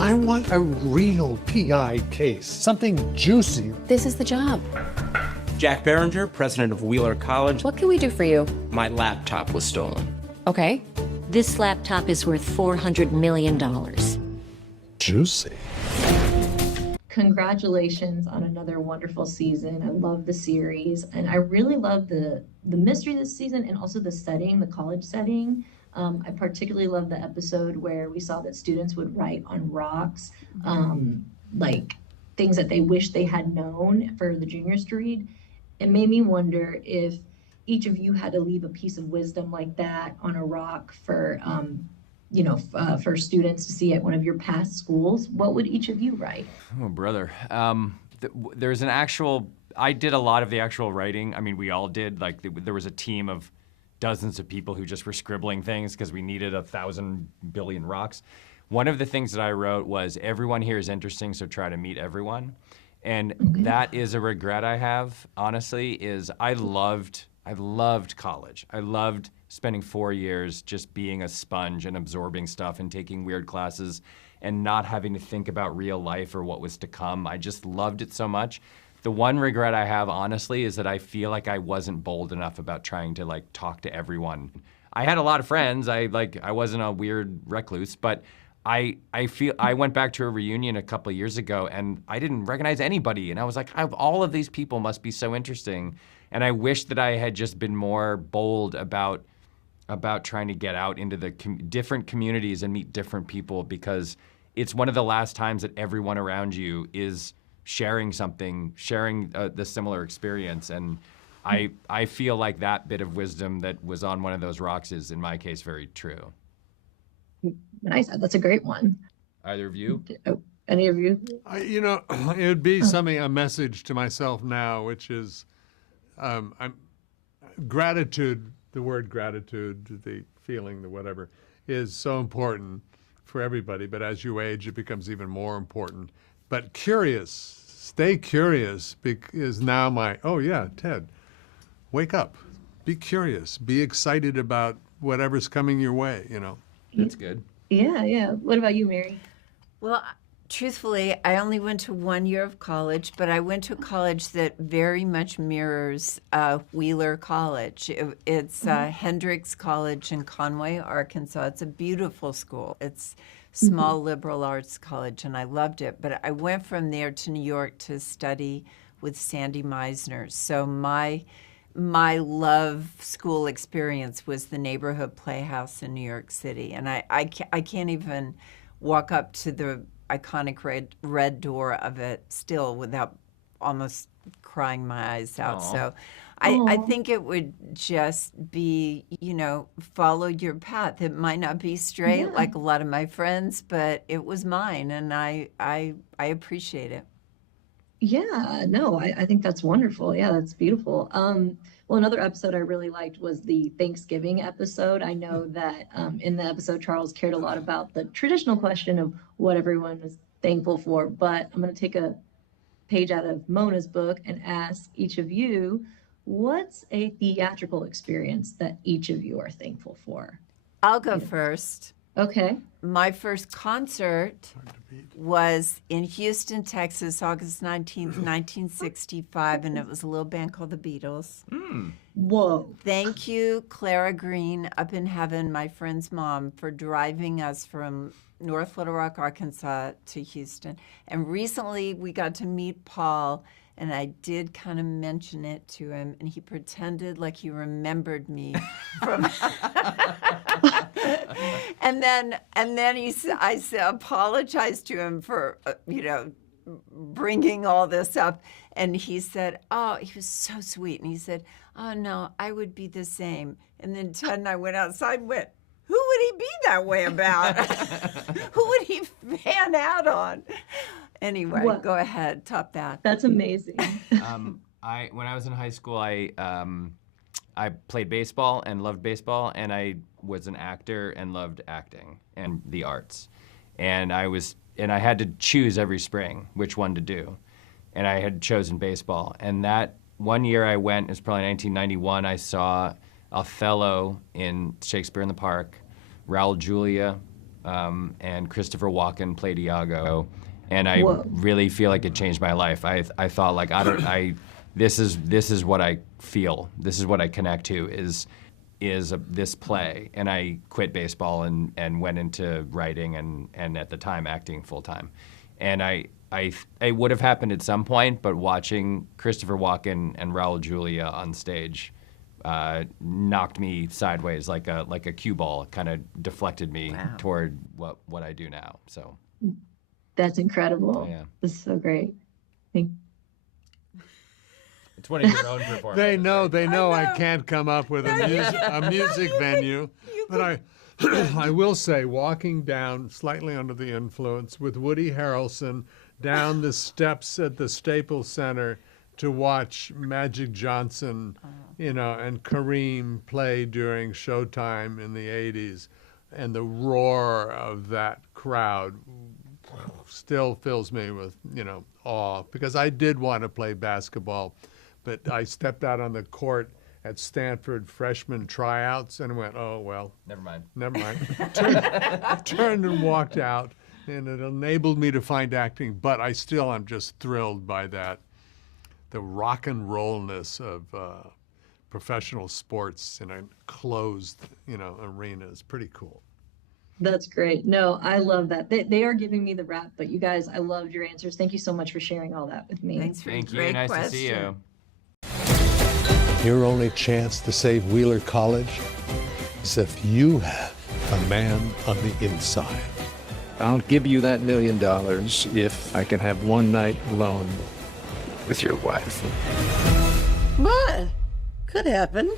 I want a real PI case, something juicy. This is the job. Jack Berenger, president of Wheeler College. What can we do for you? My laptop was stolen. Okay. This laptop is worth $400 million. Juicy. Congratulations on another wonderful season. I love the series, and I really love the mystery this season and also the setting, the college setting. I particularly love the episode where we saw that students would write on rocks, like things that they wish they had known for the juniors to read. It made me wonder if each of you had to leave a piece of wisdom like that on a rock for, for students to see at one of your past schools. What would each of you write? Oh, brother. There's an actual, I did a lot of the actual writing. I mean, we all did. Like, there was a team of dozens of people who just were scribbling things because we needed 1,000 billion rocks. One of the things that I wrote was, everyone here is interesting, so try to meet everyone. And that is a regret I have, honestly, is I loved college. I loved spending 4 years just being a sponge and absorbing stuff and taking weird classes and not having to think about real life or what was to come. I just loved it so much. The one regret I have, honestly, is that I feel like I wasn't bold enough about trying to like talk to everyone. I had a lot of friends. I wasn't a weird recluse, but I feel I went back to a reunion a couple of years ago and I didn't recognize anybody. And I was like, all of these people must be so interesting. And I wish that I had just been more bold about trying to get out into the different communities and meet different people, because it's one of the last times that everyone around you is sharing something, sharing the similar experience. And I feel like that bit of wisdom that was on one of those rocks is, in my case, very true. Nice. That's a great one. Either of you? Any of you? It would be a message to myself now, which is gratitude. The word gratitude, the feeling, the whatever, is so important for everybody. But as you age, it becomes even more important. But stay curious, is now Ted, wake up, be curious, be excited about whatever's coming your way, That's good. Yeah. What about you, Mary? Well, truthfully, I only went to 1 year of college, but I went to a college that very much mirrors Wheeler College. It's Hendrix College in Conway, Arkansas. It's a beautiful school. It's small liberal arts college, and I loved it. But I went from there to New York to study with Sandy Meisner. So my love school experience was the neighborhood playhouse in New York City. And I can't even walk up to the iconic red door of it still without almost crying my eyes out. Aww. So I think it would just be, follow your path. It might not be straight like a lot of my friends, but it was mine, and I appreciate it. Yeah, no, I think that's wonderful. Yeah, that's beautiful. Well, another episode I really liked was the Thanksgiving episode. I know that in the episode, Charles cared a lot about the traditional question of what everyone is thankful for, but I'm going to take a page out of Mona's book and ask each of you, what's a theatrical experience that each of you are thankful for? I'll go first. Okay. My first concert was in Houston, Texas, August 19th, 1965, and it was a little band called the Beatles. Whoa. Thank you, Clara Green, up in heaven, my friend's mom, for driving us from North Little Rock, Arkansas to Houston. And recently we got to meet Paul, and I did kind of mention it to him, and he pretended like he remembered me from... And then I apologized to him for, bringing all this up. And he said, he was so sweet. And he said, oh, no, I would be the same. And then Ted and I went outside and went, who would he be that way about? Who would he fan out on? Anyway, Go ahead, top that. That's amazing. When I was in high school, I played baseball and loved baseball, and I was an actor and loved acting and the arts. And I had to choose every spring which one to do. And I had chosen baseball. And that one year I went, it was probably 1991, I saw Othello in Shakespeare in the Park, Raul Julia and Christopher Walken played Iago, and I Whoa. really feel like it changed my life. I thought like this is what I feel. This is what I connect to is this play, and I quit baseball and went into writing and at the time acting full time, and it would have happened at some point, but watching Christopher Walken and Raul Julia on stage knocked me sideways like a cue ball. Kind of deflected me toward what I do now. So That's incredible. Yeah. This is so great. Thank it's one of your own performances. They know I can't come up with a music venue, but I will say, walking down slightly under the influence with Woody Harrelson down the steps at the Staples Center to watch Magic Johnson, and Kareem play during Showtime in the 80s, and the roar of that crowd still fills me with, awe, because I did want to play basketball, but I stepped out on the court at Stanford freshman tryouts and went, oh, well. Never mind. Turned and walked out, and it enabled me to find acting, but I still am just thrilled by that. The rock and rollness of professional sports in a closed, arena is pretty cool. That's great. No, I love that. They are giving me the rap, but you guys, I loved your answers. Thank you so much for sharing all that with me. Thanks for Thank a you. great Nice question. to see you. Your only chance to save Wheeler College is if you have a man on the inside. I'll give you that $1 million if I can have one night alone with your wife. But could happen.